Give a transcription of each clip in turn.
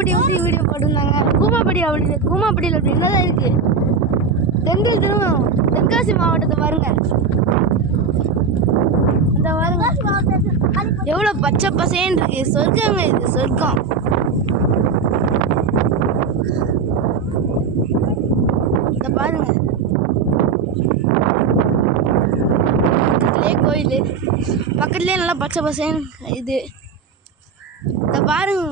கூமாப்படி வந்து வீடியோ போட்டிருந்தாங்க. கூமாப்படியில் அப்படி என்னதான் இருக்குது? தென்கில் திரும்பும் தென்காசி மாவட்டத்தை பாருங்க. இந்த பாருங்க எவ்வளோ பச்சை பசேன்னு இருக்கு. சொர்க்கங்க, இது சொர்க்கம். இந்த பாருங்க பக்கத்துலேயே கோயில், பக்கத்துலேயே நல்லா பச்சை பசேன்னு இது. இந்த பாருங்க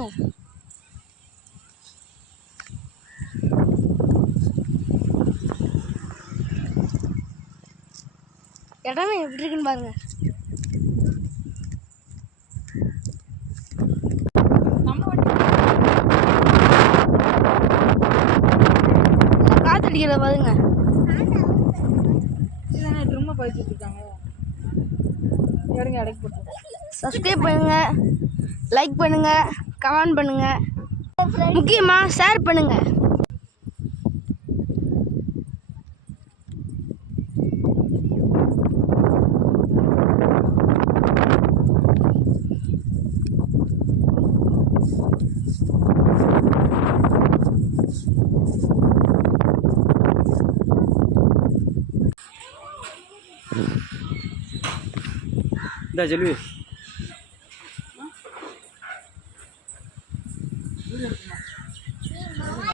இடமே எப்படி இருக்குன்னு பாருங்க. காத்தடிக்கிறத பாருங்க. சப்ஸ்கிரைப் பண்ணுங்க, லைக் பண்ணுங்க, கமெண்ட் பண்ணுங்க, முக்கியமாக ஷேர் பண்ணுங்க. இந்த செல்வி